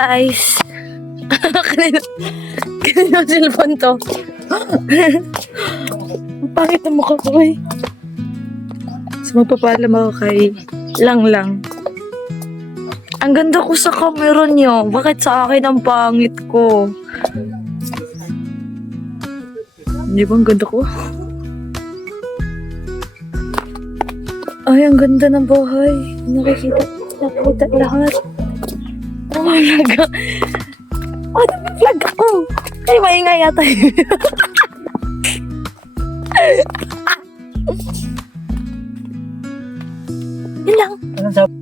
guys. Kanino cellphone to? Ang pangit ang mukha ko eh. So magpapaalam ako kay Lang. Ang ganda ko sa camera niyo. Bakit sa akin ang pangit ko? Hindi ba ang ganda ko? Ay, ang ganda ng bahay. Nakikita lahat. Oh my God. Oh, nag-vlog ako. Ay, maingay yata. Yun lang. Anong sabi?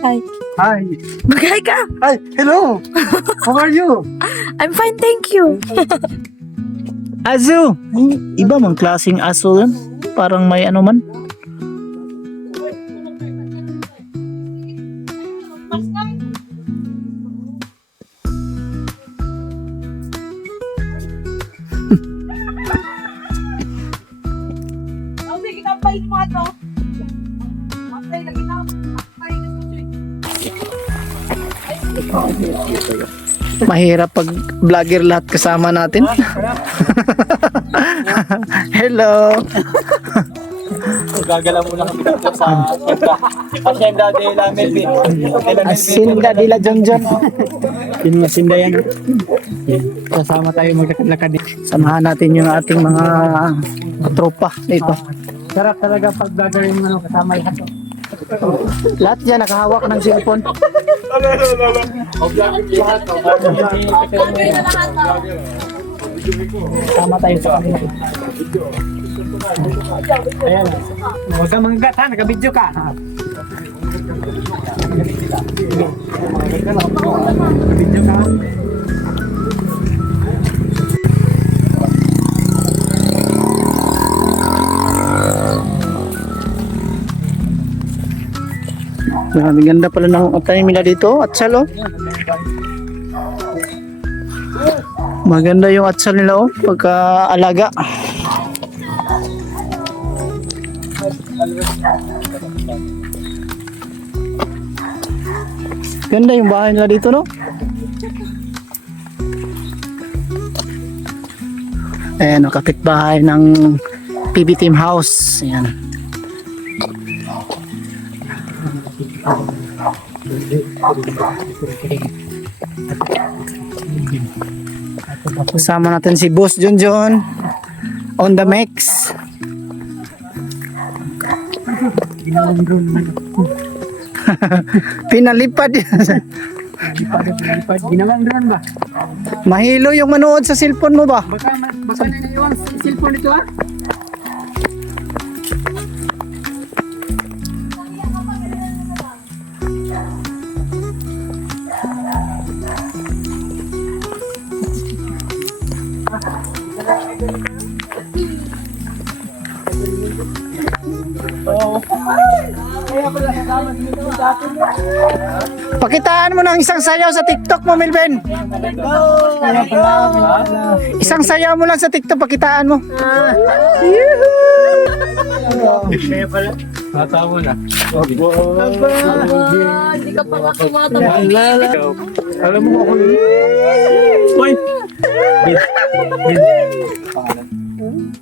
Hi. Hi. Mag-hi ka. Hi. Hello. How are you? I'm fine, thank you. Aso! Iba mang klaseng aso yan. Parang may ano man. Mahirap pag vlogger lahat kasama natin. Hello! Gagala muna kami dito sa Hacienda de la Melvin. Asinda dila Jonjon. Hacienda yan. Kasama tayo maglakad-lakad dito. Samahan natin yung ating mga tropa dito. Sarap talaga pag gagawin mo kasama lahat. Lahat yan nakahawak ng cellphone. Kasama tayo sa kanila. Ayan. Huwag kang manggat ha, naka-video ka. Naka-video ka. Grabe ganda pala ng tanim nila dito, atsal oh. Maganda yung atsal nila oh, pagka-alaga. Ganda yung bahay nila dito no. Ayan, kapitbahay ng PB Team House. Ayan. Kasama natin si Boss Jonjon on the mix. Pinalipad Lipad, ginawang drone ba? mahilo yung manood sa cellphone mo ba? Baka nanaiwan sa cellphone nito ha? Pakitaan mo ng isang sayaw sa TikTok mo, Milben. Isang sayaw mo lang sa TikTok, pakitaan mo. Kaya pala. Mata mo na. Hindi ka pa nga tumatawag. Alam mo ako. Uy!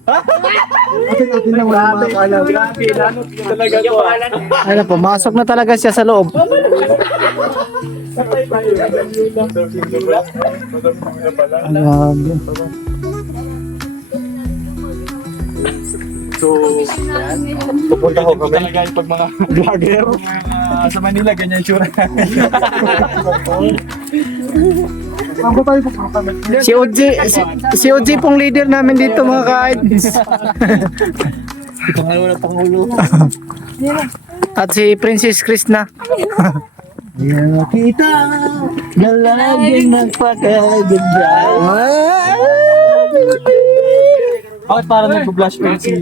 Atin na wala mga kaalam. Grabe, lanot talaga to. Ano, pumasok na talaga siya sa loob. So, pupunta ko kami. Talaga yung pag mga vlogger sa Manila, ganyan yung sura. Si OG pong leader namin dito mga ka-ids. Pangulo na pangulo. At si Princess Krishna. Kita na laging magpakaganda. Bakit parang nag-blush pa si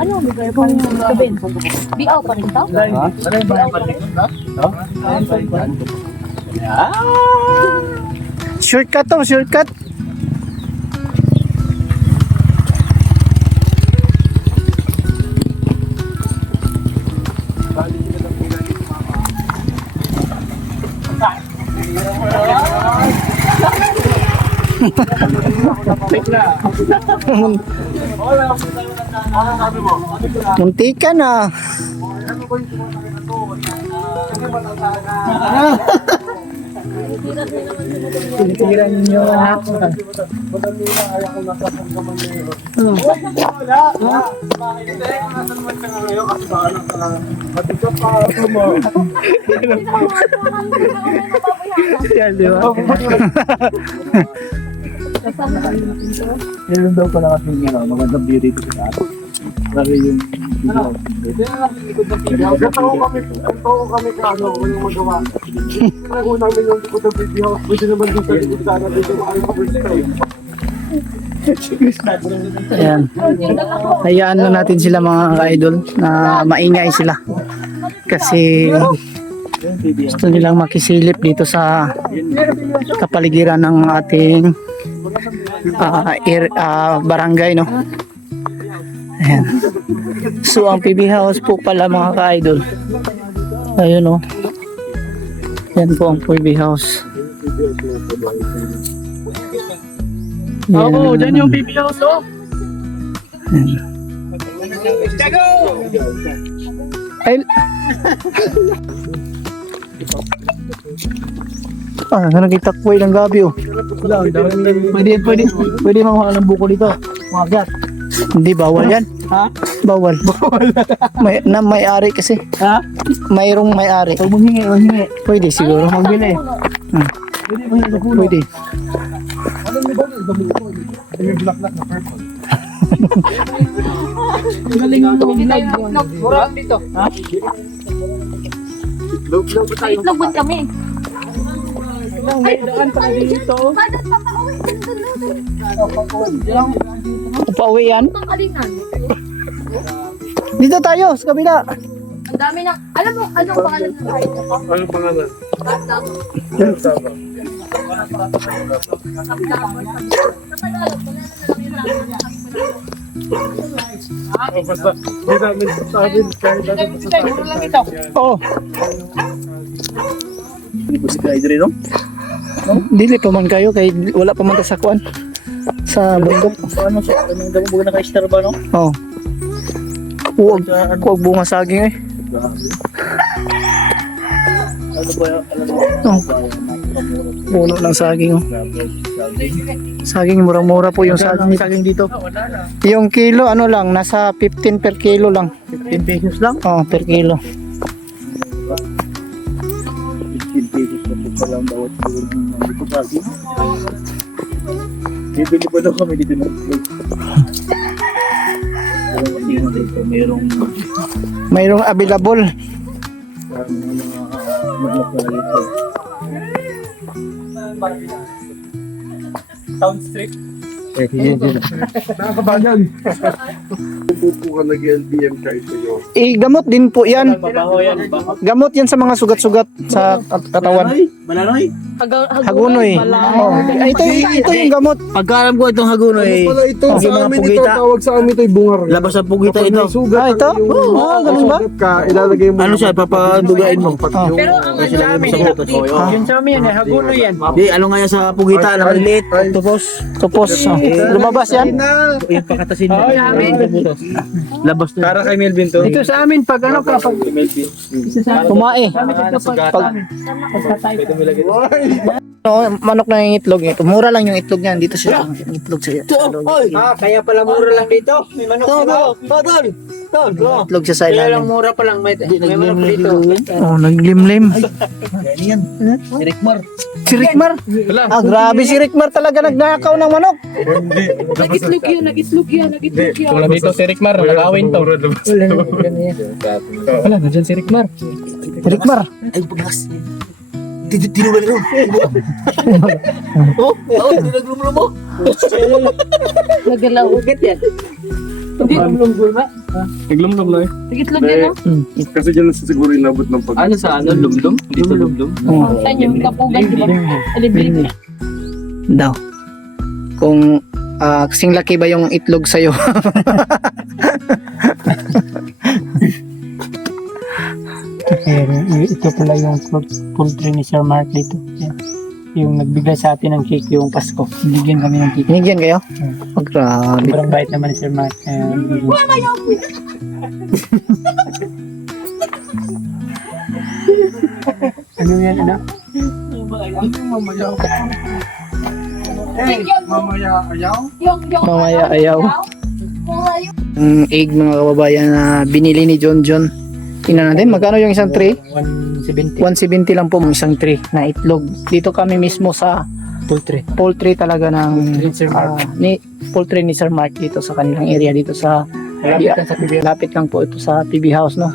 Ano ang bigay pa rin sabihin? BO pa rin to? Shortcut to, shortcut. Muntikan na. Titiran niyo anak. Yan, di ba? Meron daw pala kasi magandang view dito sa taas. Lalo yung video. Totoo kami ka ano, walang magawa. Nakuha namin yung likod ng video house. Pwede naman din sa likod sana dito Ayan. Hayaan na natin sila mga ka-idol na maingay sila. Kasi gusto nilang makisilip dito sa kapaligiran ng ating barangay, no? Ayan. So ang PB house po pala mga ka-idol. Ayun, no? Yan po ang PB house. Oo, dyan yung PB house, oh. Ay, nakita ko ilang gabi, oh. Pwede makuha ng buko dito. Magat. Hindi, bawal yan. Ha? Bawal. May-ari kasi. Ha? Mayroong may-ari. Pag manghingi. Pwede siguro. Magbili. Pwede mahingi sa puno. Pwede. Alam niyo ba yung buko? Yung black na purple. Galing ang vlog. Murang dito. Ha? Vlog ba tayo? Itlog kami. May daan pa dito. Bakit papauwi? Upauwi yan. Ang kalingan. Dito tayo, sa kabila. Ang dami ng... Alam mo, anong pangalan ng bahay ko? Anong pangalan? Batang. Sama. Basta, di namin sabi, kahit natin sa Oo. Basta kayo dito, no? Dili pa man kayo, kay wala pa man ta sa kuan. Sa bundok. Ano siya? Anong damo buga naka-star ba, no? Oo. Huwag bunga saging eh. Ano ba yan? Oh. Puno ng saging, oh. Saging murang-mura po yung saging. Saging dito? Yung kilo ano lang, nasa 15 per kilo lang. 15 pesos lang? Oh, per kilo. 15 pesos na po pala ang bawat kilo ng dito saging. Bibili pa daw kami dito ng plate. Merong Mayroong available. Town Street. Nakakabagan. Pupo ka nag-LBM kahit sa'yo. Gamot din po yan. Babaho yan. Gamot yan sa mga sugat-sugat sa katawan. Malanoy? Hagunoy. Oh. Ay, ito yung gamot. Pagkaram ko itong hagunoy, Pala ito, Yung sa mga amin ito, pugita. tawag sa amin ito ay bungar. labas ang pugita ito. Sugat, ito? Ganun ba? Sugat ka, ilalagay mo. Ano siya, papadugain mo. Pero ang ano Sa butas. Yung sa amin yan, haguno yan. Di, ano nga yan sa pugita, na maliit. Tupos. Oh. Lumabas yan. Yung pakatasin mo. Labas to. Para kay Melvin to. Ito sa amin, pag ano ka, pag Tumae. No, manok na yung itlog nito. Mura lang yung itlog niyan. Dito siya. Yung itlog siya. kaya pala mura lang dito. May manok dito. Itlog siya sa Kaya lang ilalim. mura pa lang, may manok dito. Oh, naglimlim. Rikmar. Si Rickmar. Grabe si Rickmar talaga nagnakaw ng manok. Nag-itlog yan. Wala dito si Rickmar, nakawin to. Wala, nandiyan si Rickmar. Rickmar. Ay, paglas. Tinulan ito. Oh, tinaglumulo mo. Nagalaw. Bakit yan? Naglumlum na eh. Nag-itlog yan, no? Kasi dyan na siguro inabot ng pag... Ano sa ano? Lumdum? Dito lumdum? Saan yung kapugan, di ba? Alibili. Daw. Kung kasing laki ba yung itlog sa'yo? Ito pala yung poultry ni Sir Mark dito. Yan. Yung nagbigay sa atin ng cake yung Pasko. Binigyan kami ng cake. Binigyan kayo? Oh, grabe. Sobrang bait naman ni Sir Mark. Ano yan, ano? Mamaya ayaw. Ang egg mga kababayan na binili ni John John. Tingnan natin, magkano yung isang tray? 170 170 lang po ang isang tray na itlog. Dito kami mismo sa poultry. poultry talaga ng Sir Mark. poultry ni Sir Mark dito sa kanilang area dito sa lapit lang po ito sa PB House, no.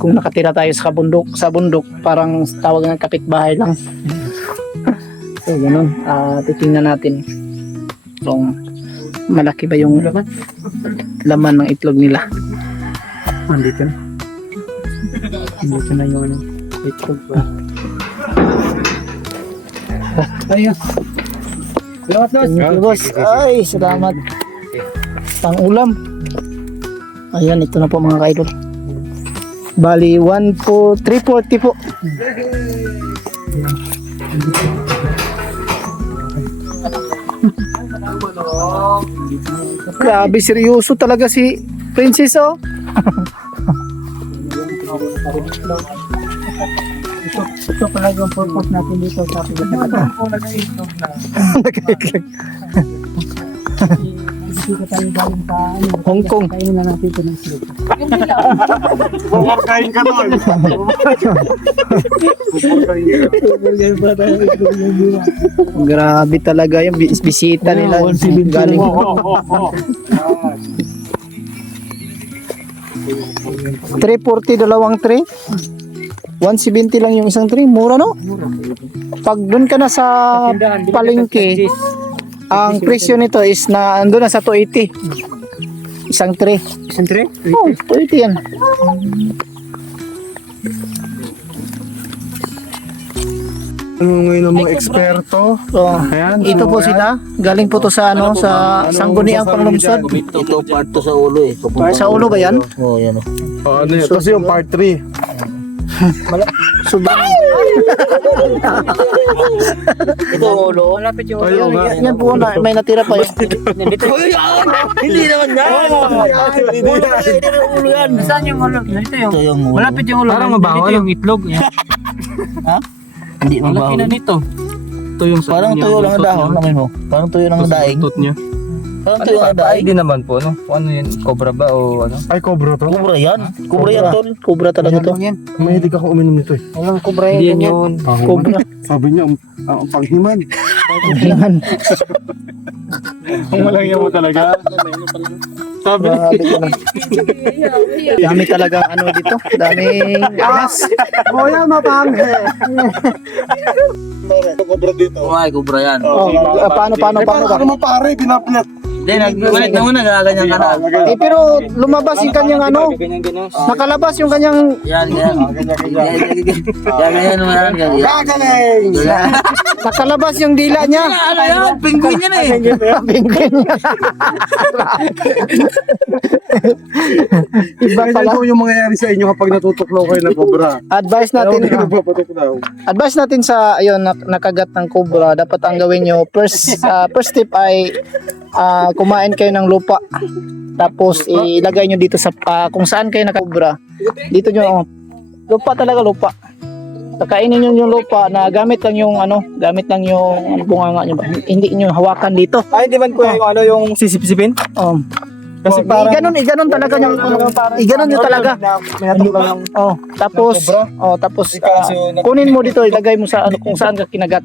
Kung nakatira tayo sa bundok parang tawag ng kapitbahay lang. So ganun, titingnan natin kung malaki ba yung laman ng itlog nila. Andito na. Andito na yung ano, itlog ba? Ayun. Salamat, Los. Thank you, boss. Ay, salamat. Pang ulam. Ayan, ito na po mga kaidol. Bali, 340 po. Grabe, seryoso talaga si Princess, oh. Ito pala yung purpose natin dito sa Dito tayo galing sa ano, Hong Kong. kainin na natin ito ng itlog. Kain ka doon. Grabe talaga yung bisita nila. Galing. 340 dalawang tray. 170 lang yung isang tray. Mura, no? Pag doon ka na sa palengke, ang presyo nito is na andun na sa 280. Isang tray. Isang tray? Oh, 280 yan. Ano ngayon ang mga eksperto? Oh, Ayan, ito po sila. Galing po to sa ano, sa Sangguniang Panglungsod. Ito part to sa ulo eh. Sa ulo ba yan? Oo, yan o. Ano yun? Tapos yung part 3. Sobrang. Ito ang ulo. Malapit yung Ayun nga. Yan po na, may natira pa yun. Hindi naman yan. Hindi na ulo yan. Saan yung ulo? Ito yung Ito yung ulo. malapit yung ulo. Parang mabaho yung itlog. Hindi mabaho. Malaki na nito. Ito yung Parang tuyo lang ang dahon. Namin mo. Parang tuyo lang ang daing. Tutot niya. Parang tuyo lang ang Ay, daing. di naman po, no? Ano yun? Cobra ba o ano? Ay, cobra to. Kubra yan. Kubra yan, tol. Kubra talaga to. Mahilig ako uminom nito eh. Walang kubra Hindi yan. yan yun. Kubra. Sabi niya, ang panghiman. Yan. Ang walang yawa talaga. Sabi niya. Grabe ko lang. Dami talaga ano dito. Daming ahas. Kuya, mapanghe. Cobra dito. Ay, kubra yan. Oh, paano ba? Ano mo pare, pinaplat. Hindi, nagkulit na muna, gaganyan ka na. Eh pero lumabas yung kanyang ano. Nakalabas yung kanyang Yan, yan. Gaganyan naman yan. Gagaling! nakalabas yung dila niya. Ano yan? Penguin yan eh. Penguin niya. Iba Kaya pala. ito yung mangyayari sa inyo kapag natutuklaw kayo ng cobra. Advice Ayaw natin. kayo nagpapatuklaw. Advice natin sa ayun nakagat ng cobra, dapat ang gawin nyo first step ay kumain kayo ng lupa. Tapos ilagay nyo dito sa kung saan kayo nakakobra. Dito nyo lupa talaga lupa. Kakainin nyo yung lupa na gamit lang yung bunganga nyo ba. Hindi nyo hawakan dito. Ay, di man ko yung ano yung sisip-sipin? Kasi parang iganon talaga yung iganon nyo talaga. Tapos kunin mo dito, ilagay mo sa kung saan ka kinagat.